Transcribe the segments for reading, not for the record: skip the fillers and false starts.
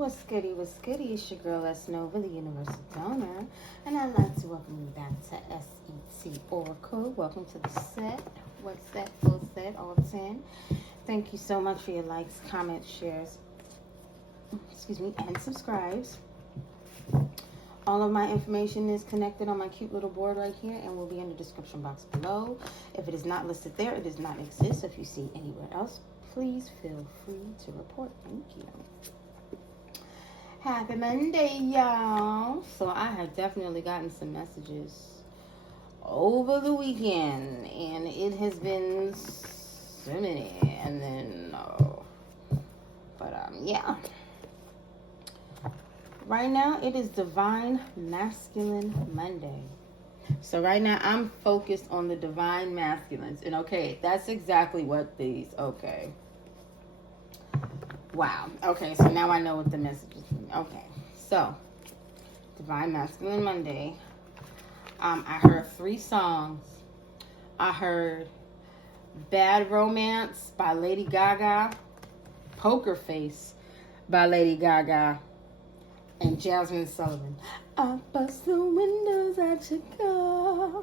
What's goody, what's goody? It's your girl S. Nova, the universal donor. And I'd like to welcome you back to S.E.T.ORACLE. Welcome to the set. What's that? Full set, all 10. Thank you so much for your likes, comments, shares, and subscribes. All of my information is connected on my cute little board right here and will be in the description box below. If it is not listed there, it does not exist. If you see anywhere else, please feel free to report. Thank you. Happy Monday, y'all. So I have definitely gotten some messages over the weekend, and it has been so many. And then, yeah. Right now, it is Divine Masculine Monday. So right now, I'm focused on the Divine Masculines. And okay, that's exactly what these, okay. Wow. Okay, so now I know what the message is. Okay, so Divine Masculine Monday. I heard 3 songs. I heard Bad Romance by Lady Gaga, Poker Face by Lady Gaga, and Jasmine Sullivan. I bust the windows at your car.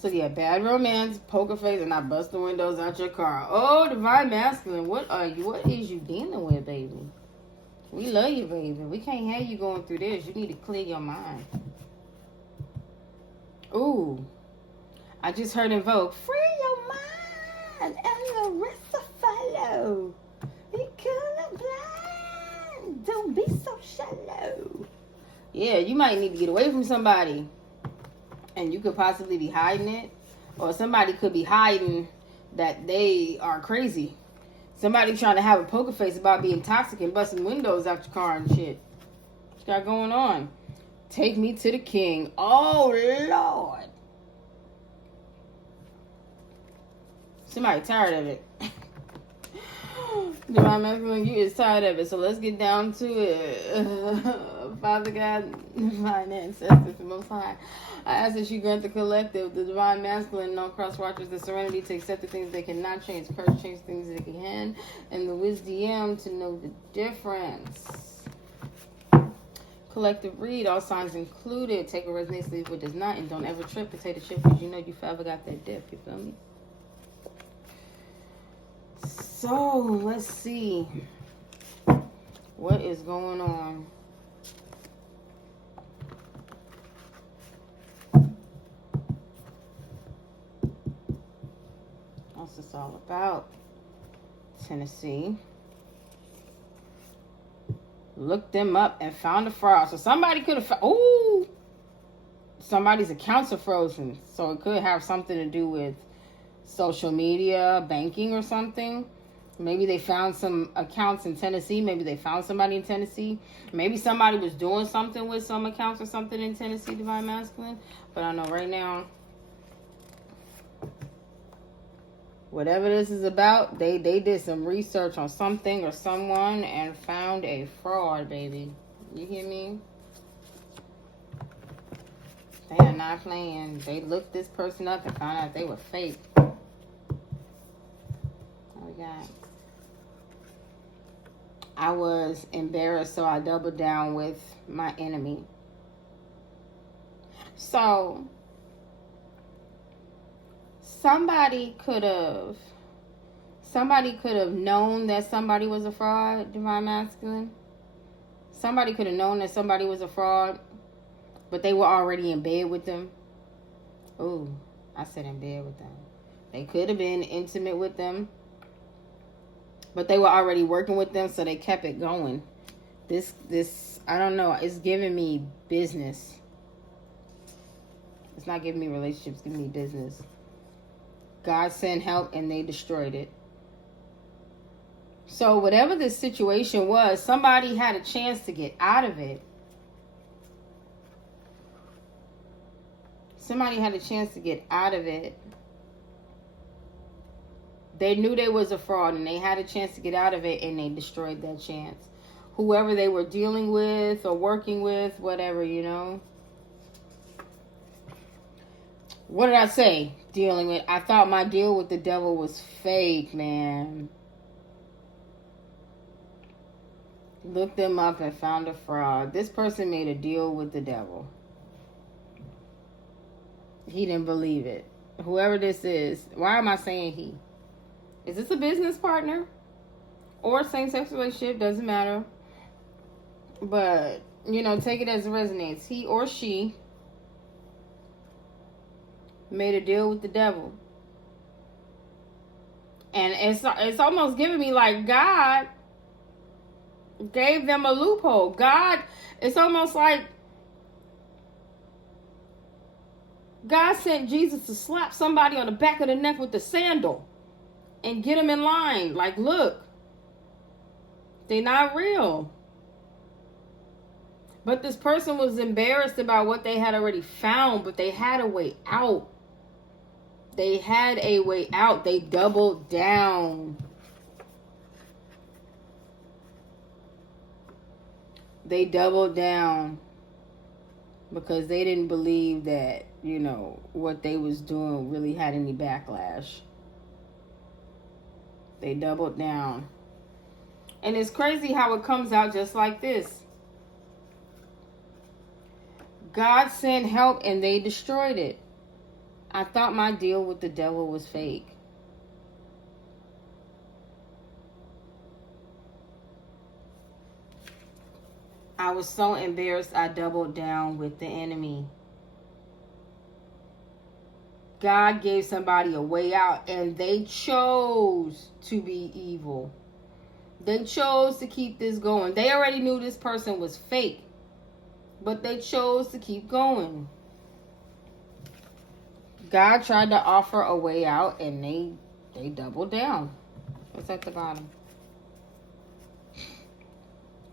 So yeah, Bad Romance, Poker Face, and I bust the windows out your car. Oh, Divine Masculine, what are you? What is you dealing with, baby? We love you, baby. We can't have you going through this. You need to clear your mind. Ooh, I just heard Invoke. Free your mind, and the rest will follow. Be colorblind. Don't be so shallow. Yeah, you might need to get away from somebody. And you could possibly be hiding it. Or somebody could be hiding that they are crazy. Somebody trying to have a poker face about being toxic and busting windows out your car and shit. What's got going on? Take me to the king. Oh, Lord. Somebody tired of it. Divine Masculine, you is tired of it. So let's get down to it. Father God, Divine Ancestors, the Most High, I ask that you grant the collective, the Divine Masculine, non-cross watchers, the serenity to accept the things they cannot change, courage change things they can, and the wisdom to know the difference. Collective read, all signs included. Take what resonates, leave what does not, and don't ever trip. Potato chip, because you know you forever got that dip. You feel me? So let's see what is going on. What's this all about? Tennessee. Looked them up and found a fraud. So somebody could have somebody's accounts are frozen. So it could have something to do with social media, banking or something. Maybe they found some accounts in Tennessee. Maybe they found somebody in Tennessee. Maybe somebody was doing something with some accounts or something in Tennessee, Divine Masculine. But I know right now, whatever this is about, they did some research on something or someone and found a fraud, baby. You hear me? They are not playing. They looked this person up and found out they were fake. Oh, my God. I was embarrassed, so I doubled down with my enemy. So somebody could have known that somebody was a fraud, Divine Masculine. Somebody could have known that somebody was a fraud, but they were already in bed with them. Ooh, I said in bed with them. They could have been intimate with them, but they were already working with them, so they kept it going. This, I don't know. It's giving me business. It's not giving me relationships. It's giving me business. God sent help, and they destroyed it. So whatever this situation was, somebody had a chance to get out of it. Somebody had a chance to get out of it. They knew they was a fraud, and they had a chance to get out of it, and they destroyed that chance. Whoever they were dealing with or working with, whatever, you know. What did I say? Dealing with. I thought my deal with the devil was fake, man. Looked them up and found a fraud. This person made a deal with the devil. He didn't believe it. Whoever this is, why am I saying he? Is this a business partner? Or same-sex relationship? Doesn't matter. But, you know, take it as it resonates. He or she made a deal with the devil. And it's almost giving me like God gave them a loophole. God, it's almost like God sent Jesus to slap somebody on the back of the neck with the sandal and get them in line. Like, look, they're not real. But this person was embarrassed about what they had already found, but they had a way out. They had a way out. They doubled down. They doubled down because they didn't believe that, you know, what they was doing really had any backlash. They doubled down. And it's crazy how it comes out just like this. God sent help and they destroyed it. I thought my deal with the devil was fake. I was so embarrassed I doubled down with the enemy. God gave somebody a way out and they chose to be evil. They chose to keep this going. They already knew this person was fake, but they chose to keep going. God tried to offer a way out and they doubled down. What's at the bottom?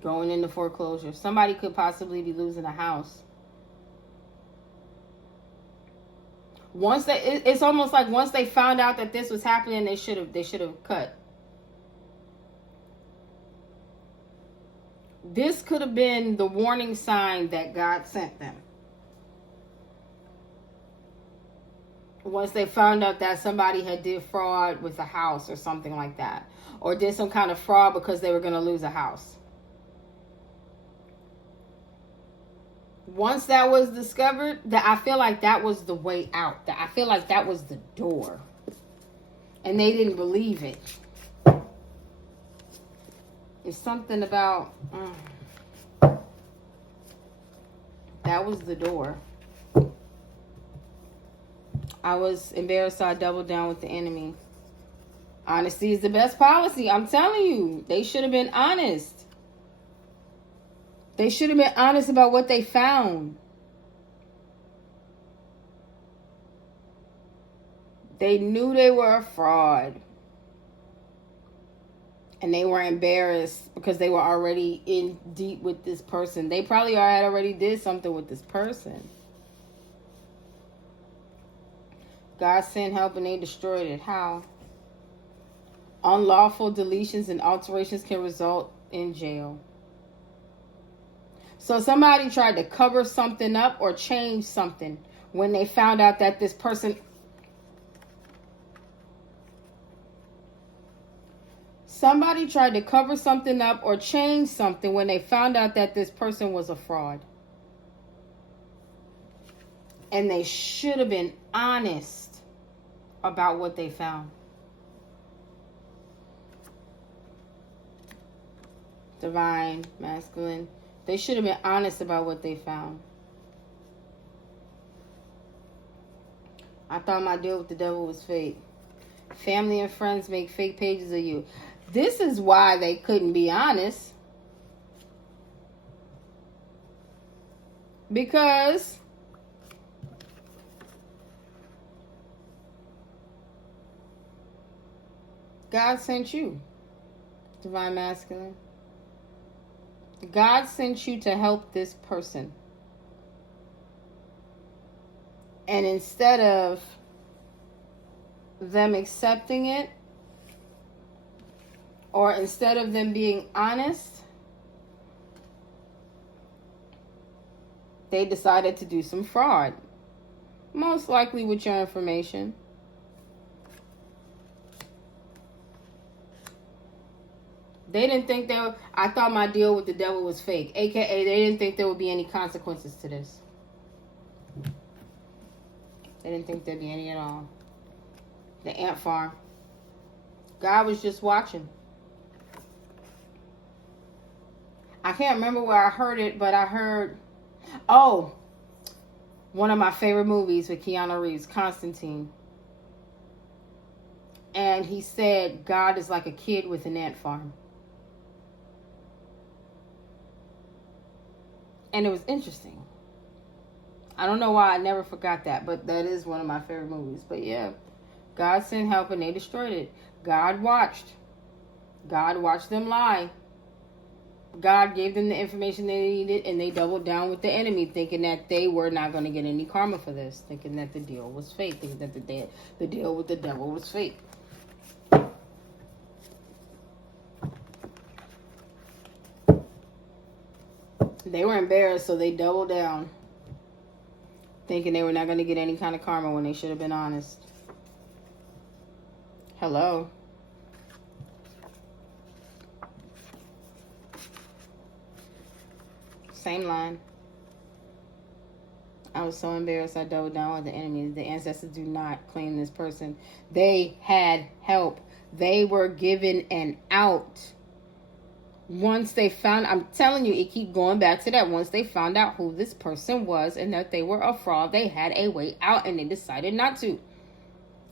Going into foreclosure. Somebody could possibly be losing a house. It's almost like once they found out that this was happening, they should have cut. This could have been the warning sign that God sent them. Once they found out that somebody had did fraud with a house or something like that, or did some kind of fraud because they were going to lose a house. Once that was discovered, that I feel like that was the way out. That I feel like that was the door. And they didn't believe it. It's something about that was the door. I was embarrassed, so I doubled down with the enemy. Honesty is the best policy. I'm telling you, they should have been honest. They should have been honest about what they found. They knew they were a fraud. And they were embarrassed because they were already in deep with this person. They probably had already did something with this person. God sent help and they destroyed it. How? Unlawful deletions and alterations can result in jail. So somebody tried to cover something up or change something when they found out that this person... Somebody tried to cover something up or change something when they found out that this person was a fraud. And they should have been honest about what they found. Divine, masculine. They should have been honest about what they found. I thought my deal with the devil was fake. Family and friends make fake pages of you. This is why they couldn't be honest. Because God sent you, divine masculine. God sent you to help this person. And instead of them accepting it, or instead of them being honest, they decided to do some fraud. Most likely with your information. They didn't think I thought my deal with the devil was fake. AKA, they didn't think there would be any consequences to this. They didn't think there'd be any at all. The ant farm. God was just watching. I can't remember where I heard it, but I heard, one of my favorite movies with Keanu Reeves, Constantine. And he said, God is like a kid with an ant farm. And it was interesting. I don't know why I never forgot that, but that is one of my favorite movies. But yeah, God sent help and they destroyed it. God watched. God watched them lie. God gave them the information they needed, and they doubled down with the enemy, thinking that they were not going to get any karma for this, thinking that the deal was fake, thinking that the deal with the devil was fake. They were embarrassed, so they doubled down, thinking they were not going to get any kind of karma when they should have been honest. Hello. Same line. I was so embarrassed I doubled down with the enemy. The ancestors do not claim this person. They had help. They were given an out. Once they found, I'm telling you, it keep going back to that. Once they found out who this person was and that they were a fraud, they had a way out and they decided not to.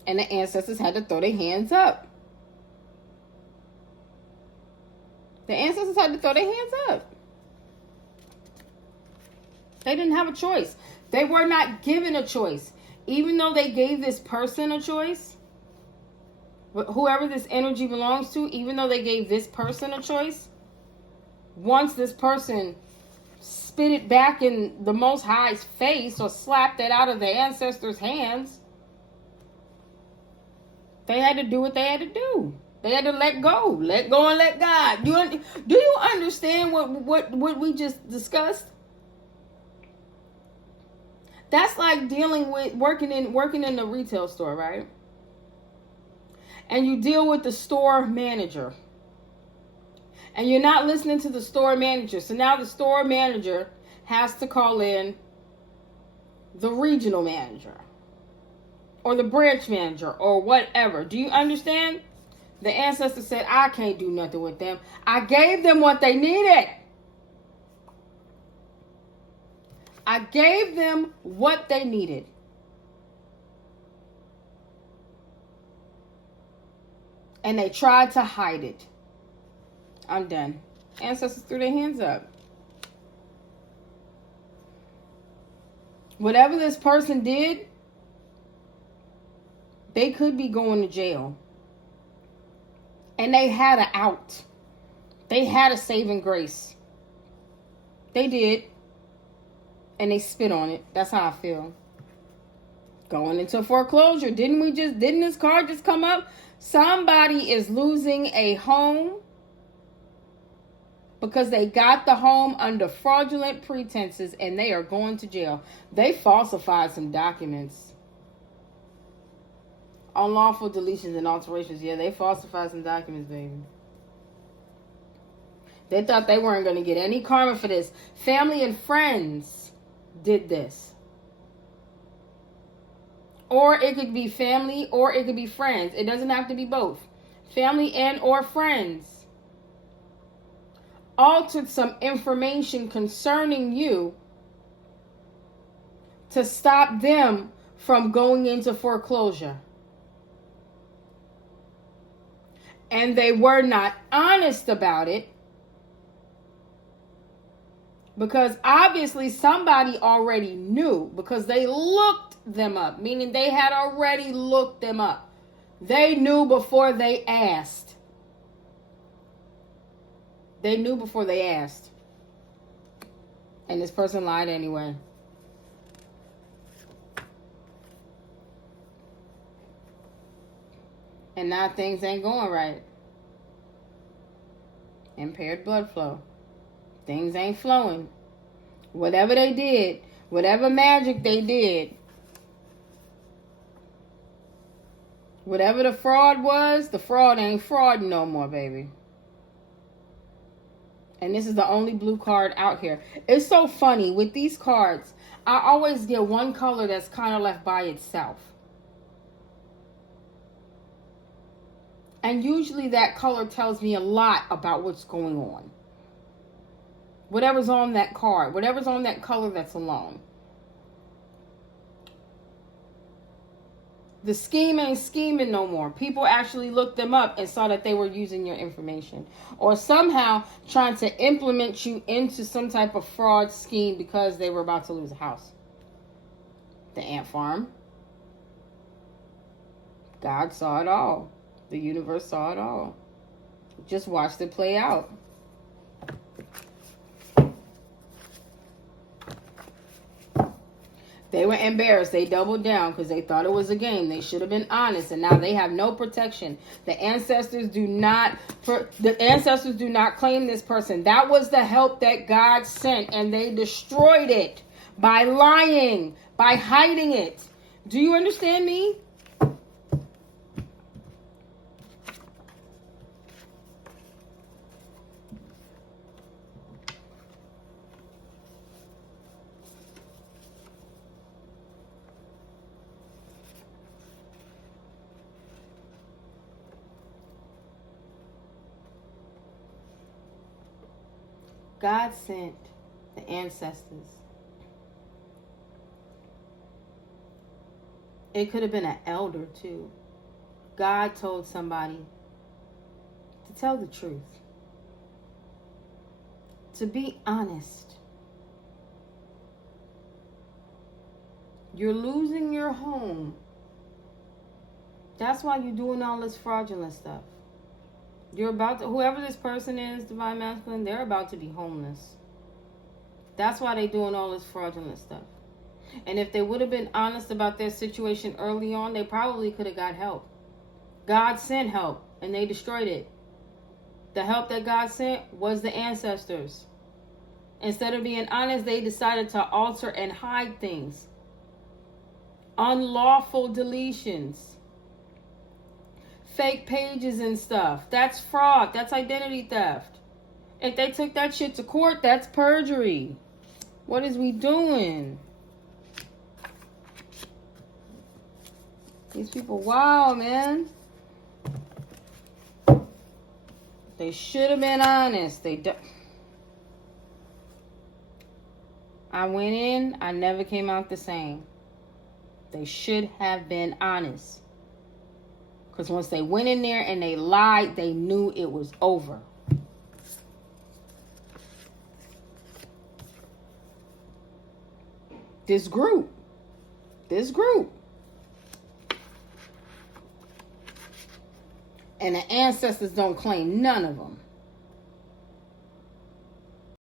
And the ancestors had to throw their hands up. The ancestors had to throw their hands up. They didn't have a choice. They were not given a choice. Even though they gave this person a choice, whoever this energy belongs to, even though they gave this person a choice, once this person spit it back in the Most High's face or slapped it out of the ancestors' hands, they had to do what they had to do. They had to let go and let God. Do you understand what we just discussed? That's like dealing with working in the retail store, right? And you deal with the store manager. And you're not listening to the store manager. So now the store manager has to call in the regional manager or the branch manager or whatever. Do you understand? The ancestor said, I can't do nothing with them. I gave them what they needed. I gave them what they needed. And they tried to hide it. I'm done. Ancestors threw their hands up. Whatever this person did, they could be going to jail. And they had an out. They had a saving grace. They did. And they spit on it. That's how I feel. Going into foreclosure. Didn't this card just come up? Somebody is losing a home because they got the home under fraudulent pretenses and they are going to jail. They falsified some documents. Unlawful deletions and alterations. Yeah, they falsified some documents, baby. They thought they weren't going to get any karma for this. Family and friends did this. Or it could be family or it could be friends. It doesn't have to be both. Family and or friends altered some information concerning you to stop them from going into foreclosure. And they were not honest about it because obviously somebody already knew because they looked them up, meaning they had already looked them up. They knew before they asked. They knew before they asked. And this person lied anyway. And now things ain't going right. Impaired blood flow. Things ain't flowing. Whatever they did, whatever magic they did, whatever the fraud was, the fraud ain't fraud no more, baby. And this is the only blue card out here. It's so funny. With these cards, I always get one color that's kind of left by itself. And usually that color tells me a lot about what's going on. Whatever's on that card, whatever's on that color that's alone. The scheme ain't scheming no more. People actually looked them up and saw that they were using your information. Or somehow trying to implement you into some type of fraud scheme because they were about to lose a house. The ant farm. God saw it all. The universe saw it all. Just watched it play out. They were embarrassed. They doubled down because they thought it was a game. They should have been honest, and now they have no protection. The ancestors do not claim this person. That was the help that God sent, and they destroyed it by lying, by hiding it. Do you understand me? God sent the ancestors. It could have been an elder too. God told somebody to tell the truth. To be honest. You're losing your home. That's why you're doing all this fraudulent stuff. You're about to, whoever this person is, Divine Masculine, they're about to be homeless. That's why they're doing all this fraudulent stuff. And if they would have been honest about their situation early on, they probably could have got help. God sent help, and they destroyed it. The help that God sent was the ancestors. Instead of being honest, they decided to alter and hide things. Unlawful deletions. Fake pages and stuff. That's fraud. That's identity theft. If they took that shit to court, that's perjury. What is we doing? These people, wow, man. They should have been honest. I went in, I never came out the same. They should have been honest. Because once they went in there and they lied, they knew it was over. This group. And the ancestors don't claim none of them.